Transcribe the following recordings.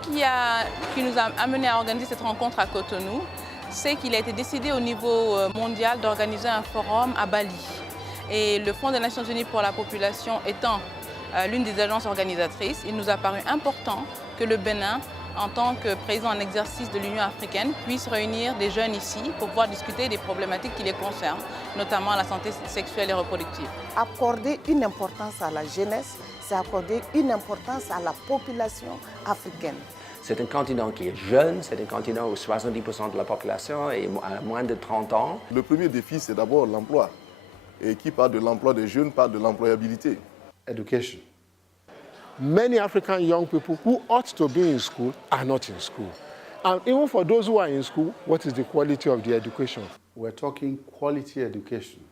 qui nous a amené à organiser cette rencontre à Cotonou, c'est qu'il a été décidé au niveau mondial d'organiser un forum à Bali. Et le Fonds des Nations Unies pour la population étant l'une des agences organisatrices, il nous a paru important que le Bénin, en tant que président en exercice de l'Union africaine, puisse réunir des jeunes ici pour pouvoir discuter des problématiques qui les concernent, notamment la santé sexuelle et reproductive. Accorder une importance à la jeunesse, c'est accorder une importance à la population africaine. C'est un continent qui est jeune, c'est un continent où 70% de la population est à moins de 30 ans. Le premier défi, c'est d'abord l'emploi. Et qui parle de l'emploi des jeunes parle de l'employabilité. Education. Many African young people who ought to be in school are not in school. And even for those who are in school, what is the quality of the education? We're talking quality education,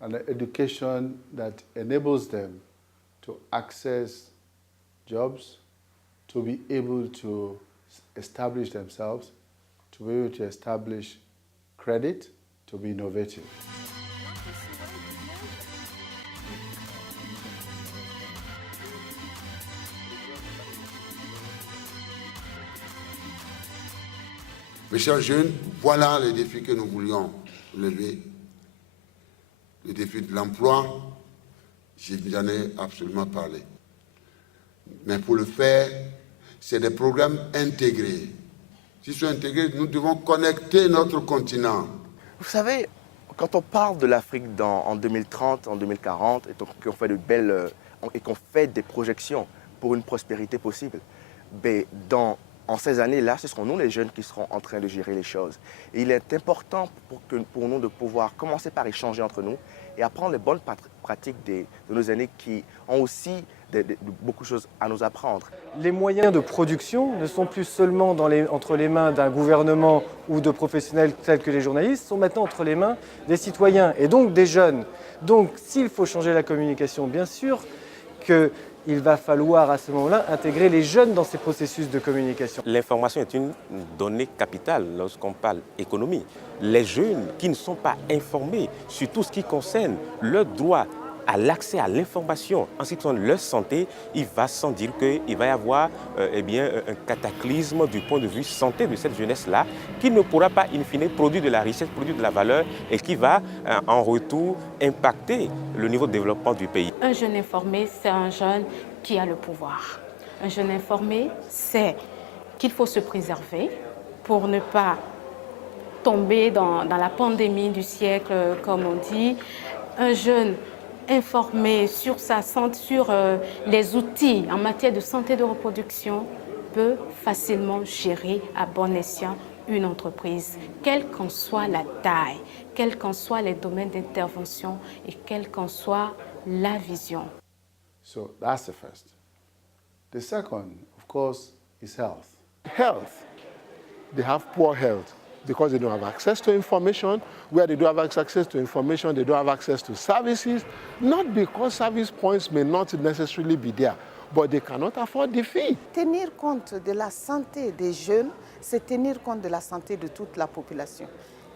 and an education that enables them to access jobs, to be able to establish themselves, to be able to establish credit, to be innovative. Mes chers jeunes, voilà les défis que nous voulions lever. Le défi de l'emploi, j'en ai absolument parlé. Mais pour le faire, c'est des programmes intégrés. S'ils sont intégrés, nous devons connecter notre continent. Vous savez, quand on parle de l'Afrique en 2030, en 2040, et qu'on fait des projections pour une prospérité possible, en ces années-là, ce seront nous les jeunes qui seront en train de gérer les choses. Et il est important pour nous de pouvoir commencer par échanger entre nous et apprendre les bonnes pratiques de nos aînés qui ont aussi beaucoup de choses à nous apprendre. Les moyens de production ne sont plus seulement entre les mains d'un gouvernement ou de professionnels tels que les journalistes, sont maintenant entre les mains des citoyens et donc des jeunes. Donc s'il faut changer la communication, bien sûr qu'il va falloir à ce moment-là intégrer les jeunes dans ces processus de communication. L'information est une donnée capitale lorsqu'on parle économie. Les jeunes qui ne sont pas informés sur tout ce qui concerne leur droit à l'accès à l'information en ce qui concerne leur santé, il va sans dire qu'il va y avoir un cataclysme du point de vue santé de cette jeunesse-là qui ne pourra pas, in fine, produire de la richesse, produire de la valeur et qui va, en retour, impacter le niveau de développement du pays. Un jeune informé, c'est un jeune qui a le pouvoir. Un jeune informé, c'est qu'il faut se préserver pour ne pas tomber dans la pandémie du siècle, comme on dit. Un jeune informé sur les outils en matière de santé de reproduction peut facilement gérer à bon escient une entreprise, quelle qu'en soit la taille, quels qu'en soient les domaines d'intervention et quelle qu'en soit la vision. So that's the first. The second, of course, is health. Health. They have poor health because they don't have access to information. Where they don't have access to information, they don't have access to services. Not because service points may not necessarily be there, but they cannot afford the fee. Tenir compte de la santé des jeunes, c'est tenir compte de la santé de toute la population.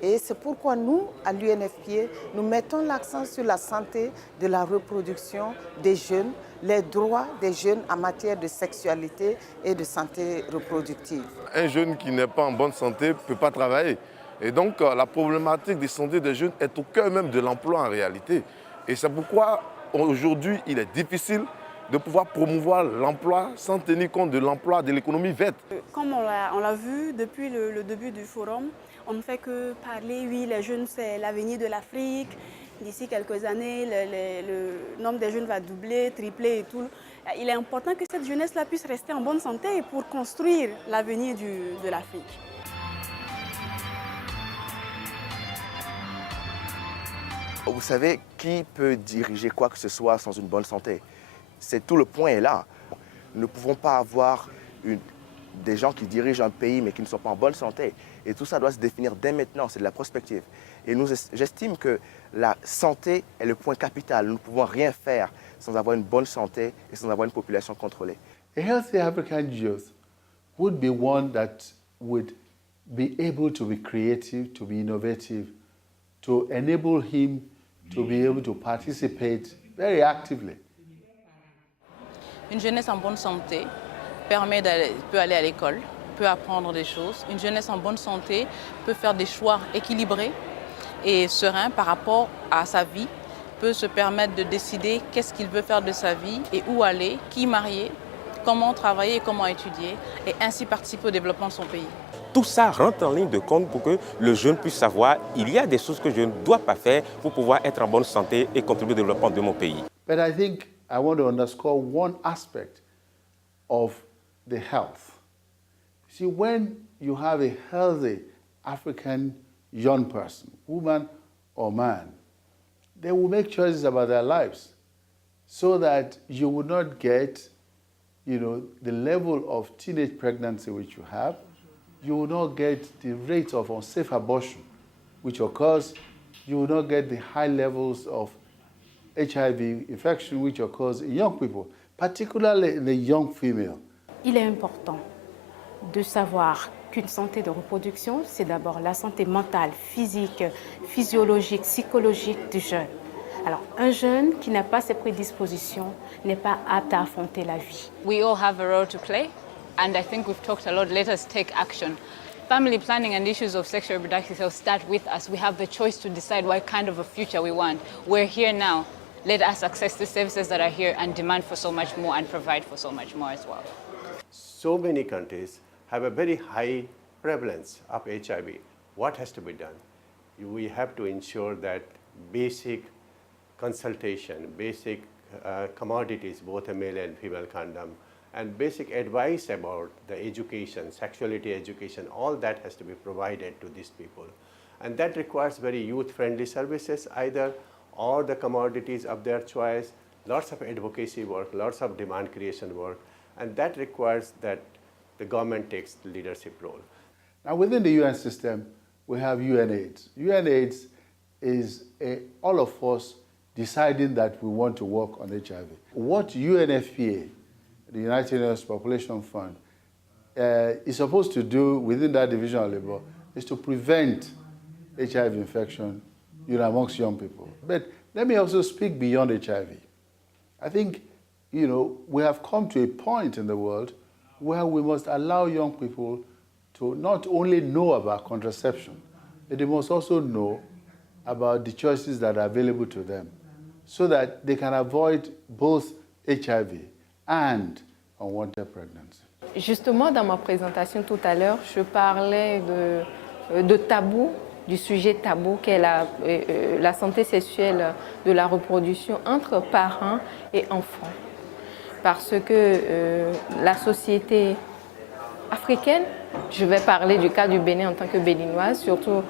Et c'est pourquoi nous, à l'UNFPA, nous mettons l'accent sur la santé de la reproduction des jeunes, les droits des jeunes en matière de sexualité et de santé reproductive. Un jeune qui n'est pas en bonne santé ne peut pas travailler. Et donc la problématique de santé des jeunes est au cœur même de l'emploi en réalité. Et c'est pourquoi aujourd'hui il est difficile de pouvoir promouvoir l'emploi sans tenir compte de l'emploi de l'économie verte. Comme on l'a vu depuis le début du forum, on ne fait que parler, oui, les jeunes c'est l'avenir de l'Afrique. D'ici quelques années, le nombre des jeunes va doubler, tripler et tout. Il est important que cette jeunesse-là puisse rester en bonne santé pour construire l'avenir de l'Afrique. Vous savez, qui peut diriger quoi que ce soit sans une bonne santé? C'est tout le point est là. Nous ne pouvons pas avoir des gens qui dirigent un pays mais qui ne sont pas en bonne santé. Et tout ça doit se définir dès maintenant, c'est de la prospective. Et j'estime que la santé est le point capital. Nous ne pouvons rien faire sans avoir une bonne santé et sans avoir une population contrôlée. A healthy African youth would be one that would be able to be creative, to be innovative, to enable him to be able to participate very actively. Une jeunesse en bonne santé peut aller à l'école, peut apprendre des choses. Une jeunesse en bonne santé peut faire des choix équilibrés et sereins par rapport à sa vie, peut se permettre de décider qu'est-ce qu'il veut faire de sa vie et où aller, qui marier, comment travailler et comment étudier, et ainsi participer au développement de son pays. Tout ça rentre en ligne de compte pour que le jeune puisse savoir qu'il y a des choses que je ne dois pas faire pour pouvoir être en bonne santé et contribuer au développement de mon pays. But I think I want to underscore one aspect of the health. See, when you have a healthy African young person, woman or man, they will make choices about their lives so that you will not get, the level of teenage pregnancy which you have. You will not get the rate of unsafe abortion which occurs. You will not get the high levels of HIV infection which occurs in young people, particularly in the young female. Il est important de savoir qu'une santé de reproduction, c'est d'abord la santé mentale, physique, physiologique, psychologique du jeune. Alors, un jeune qui n'a pas ces prédispositions n'est pas apte à affronter la vie. We all have a role to play, and I think we've talked a lot. Let us take action. Family planning and issues of sexual reproductive health start with us. We have the choice to decide what kind of a future we want. We're here now. Let us access the services that are here and demand for so much more and provide for so much more as well. So many countries have a very high prevalence of HIV. What has to be done? We have to ensure that basic consultation, basic commodities, both a male and female condom, and basic advice about the education, sexuality education, all that has to be provided to these people. And that requires very youth-friendly services either, or the commodities of their choice, lots of advocacy work, lots of demand creation work, and that requires that the government takes the leadership role. Now within the UN system, we have UNAIDS. UNAIDS is all of us deciding that we want to work on HIV. What UNFPA, the United Nations Population Fund, is supposed to do within that division of labor is to prevent HIV infection amongst young people. But let me also speak beyond HIV. I think, we have come to a point in the world where we must allow young people to not only know about contraception, but they must also know about the choices that are available to them so that they can avoid both HIV and unwanted pregnancy. Justement, dans ma présentation tout à l'heure, je parlais de tabou, du sujet tabou qu'est la santé sexuelle de la reproduction entre parents et enfants. Parce que la société africaine, je vais parler du cas du Bénin en tant que béninoise, surtout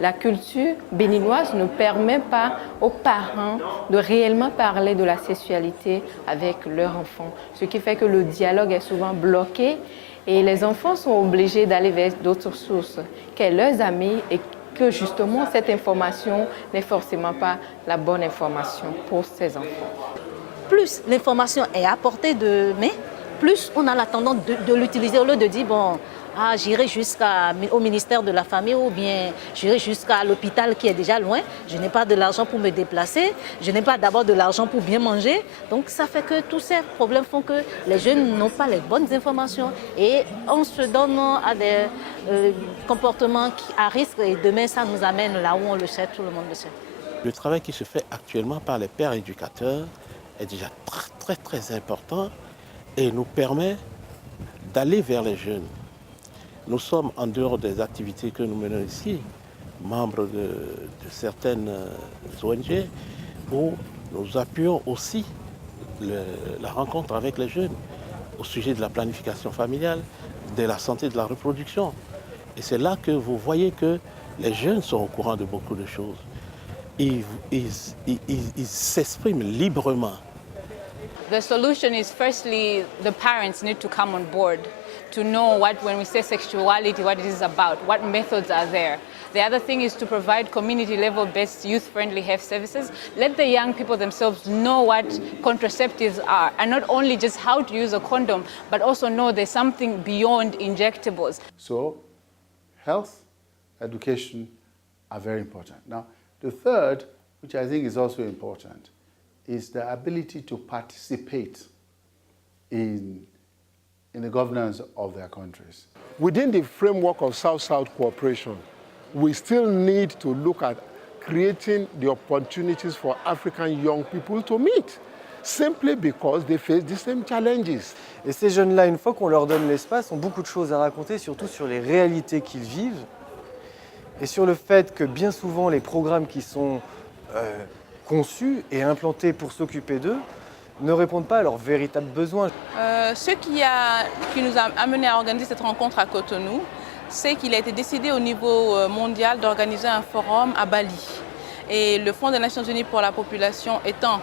la culture béninoise ne permet pas aux parents de réellement parler de la sexualité avec leurs enfants. Ce qui fait que le dialogue est souvent bloqué et les enfants sont obligés d'aller vers d'autres sources, qu'est leurs amis, et que justement cette information n'est forcément pas la bonne information pour ces enfants. Plus l'information est à portée de main, plus on a la tendance de l'utiliser au lieu de dire bon, j'irai jusqu'au ministère de la Famille ou bien j'irai jusqu'à l'hôpital qui est déjà loin, je n'ai pas de l'argent pour me déplacer, je n'ai pas d'abord de l'argent pour bien manger. Donc ça fait que tous ces problèmes font que les jeunes n'ont pas les bonnes informations et on se donne à des comportements à risque et demain ça nous amène là où on le sait, tout le monde le sait. Le travail qui se fait actuellement par les pères éducateurs est déjà très très important et nous permet d'aller vers les jeunes. Nous sommes en dehors des activités que nous menons ici, membres de certaines ONG, où nous appuyons aussi la rencontre avec les jeunes au sujet de la planification familiale, de la santé de la reproduction. Et c'est là que vous voyez que les jeunes sont au courant de beaucoup de choses. Ils s'expriment librement. The solution is firstly the parents need to come on board to know when we say sexuality, what it is about, what methods are there. The other thing is to provide community level based youth friendly health services. Let the young people themselves know what contraceptives are and not only just how to use a condom, but also know there's something beyond injectables. So health, education are very important. Now, the third, which I think is also important, is the ability to participate in in the governance of their countries. Within the framework of South-South cooperation, we still need to look at creating the opportunities for African young people to meet, simply because they face the same challenges. Et ces jeunes-là, une fois qu'on leur donne l'espace, ont beaucoup de choses à raconter, surtout sur les réalités qu'ils vivent et sur le fait que bien souvent les programmes qui sont conçus et implantés pour s'occuper d'eux ne répondent pas à leurs véritables besoins. Ce qui nous a amené à organiser cette rencontre à Cotonou, c'est qu'il a été décidé au niveau mondial d'organiser un forum à Bali. Et le Fonds des Nations Unies pour la population étant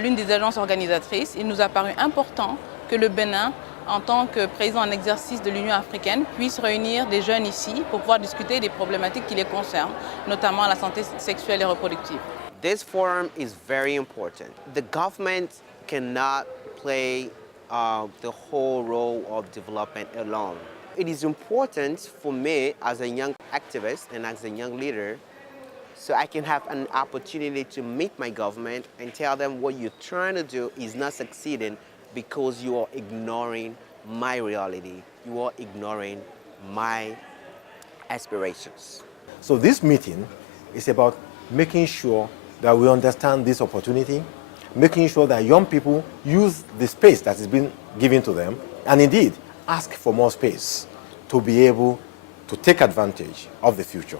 l'une des agences organisatrices, il nous a paru important que le Bénin, en tant que président en exercice de l'Union africaine, puisse réunir des jeunes ici pour pouvoir discuter des problématiques qui les concernent, notamment la santé sexuelle et reproductive. This forum is very important. The government cannot play the whole role of development alone. It is important for me as a young activist and as a young leader so I can have an opportunity to meet my government and tell them what you're trying to do is not succeeding because you are ignoring my reality. You are ignoring my aspirations. So this meeting is about making sure that we understand this opportunity, making sure that young people use the space that has been given to them, and indeed ask for more space to be able to take advantage of the future.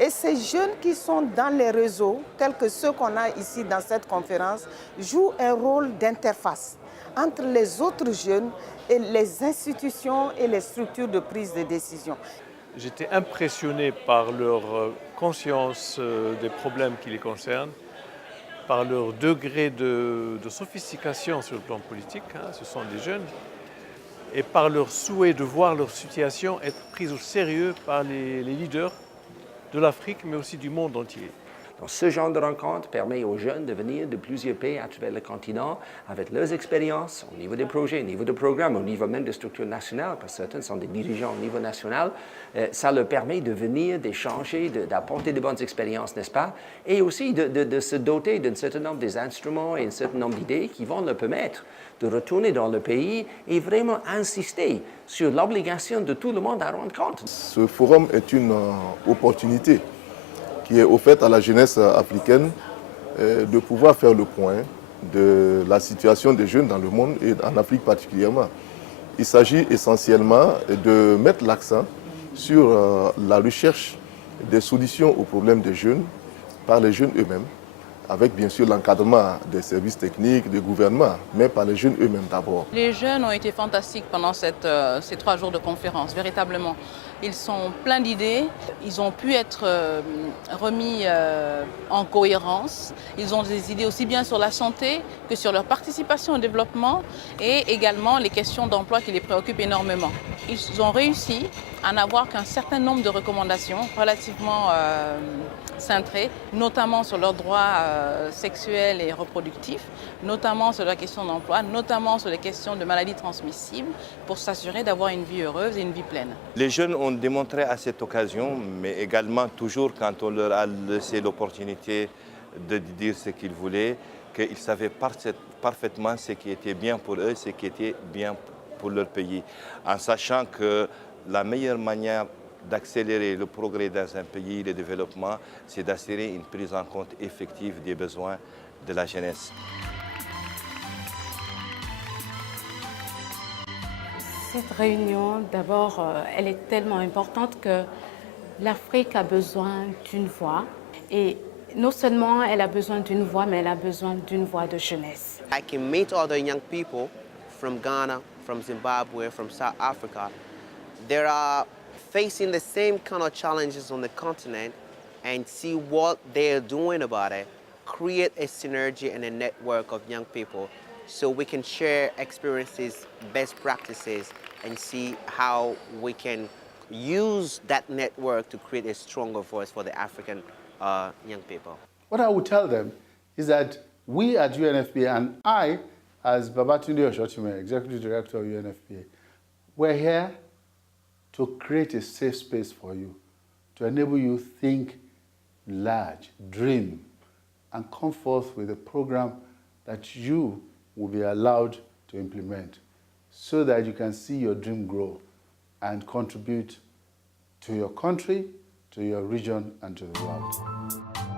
Et ces jeunes qui sont dans les réseaux, tels que ceux qu'on a ici dans cette conférence, jouent un rôle d'interface entre les autres jeunes et les institutions et les structures de prise de décision. J'étais impressionné par leur conscience des problèmes qui les concernent, par leur degré de sophistication sur le plan politique, ce sont des jeunes, et par leur souhait de voir leur situation être prise au sérieux par les leaders de l'Afrique, mais aussi du monde entier. Donc, ce genre de rencontre permet aux jeunes de venir de plusieurs pays à travers le continent avec leurs expériences au niveau des projets, au niveau des programmes, au niveau même des structures nationales, parce que certains sont des dirigeants au niveau national. Ça leur permet de venir, d'échanger, d'apporter de bonnes expériences, n'est-ce pas? Et aussi de se doter d'un certain nombre d'instruments et un certain nombre d'idées qui vont leur permettre de retourner dans le pays et vraiment insister sur l'obligation de tout le monde à rendre compte. Ce forum est une opportunité qui est offerte à la jeunesse africaine de pouvoir faire le point de la situation des jeunes dans le monde et en Afrique particulièrement. Il s'agit essentiellement de mettre l'accent sur la recherche des solutions aux problèmes des jeunes par les jeunes eux-mêmes, avec bien sûr l'encadrement des services techniques, des gouvernements, mais par les jeunes eux-mêmes d'abord. Les jeunes ont été fantastiques pendant ces 3 jours de conférence, véritablement. Ils sont pleins d'idées, ils ont pu être remis en cohérence. Ils ont des idées aussi bien sur la santé que sur leur participation au développement et également les questions d'emploi qui les préoccupent énormément. Ils ont réussi à n'avoir qu'un certain nombre de recommandations relativement cintrées, notamment sur leurs droits sexuels et reproductifs, notamment sur la question d'emploi, notamment sur les questions de maladies transmissibles, pour s'assurer d'avoir une vie heureuse et une vie pleine. Les jeunes ont démontré à cette occasion, mais également toujours quand on leur a laissé l'opportunité de dire ce qu'ils voulaient, qu'ils savaient parfaitement ce qui était bien pour eux, ce qui était bien pour leur pays, en sachant que la meilleure manière d'accélérer le progrès dans un pays, le développement, c'est d'assurer une prise en compte effective des besoins de la jeunesse. Cette réunion, d'abord, elle est tellement importante que l'Afrique a besoin d'une voix. Et non seulement elle a besoin d'une voix, mais elle a besoin d'une voix de jeunesse. I can meet other young people from Ghana, from Zimbabwe, from South Africa. They are facing the same kind of challenges on the continent and see what they're doing about it, create a synergy and a network of young people so we can share experiences, best practices, and see how we can use that network to create a stronger voice for the African young people. What I would tell them is that we at UNFPA, and I, as Babatunde Oshotume, Executive Director of UNFPA, we're here to create a safe space for you, to enable you to think large, dream, and come forth with a program that you will be allowed to implement. so that you can see your dream grow and contribute to your country, to your region, and to the world.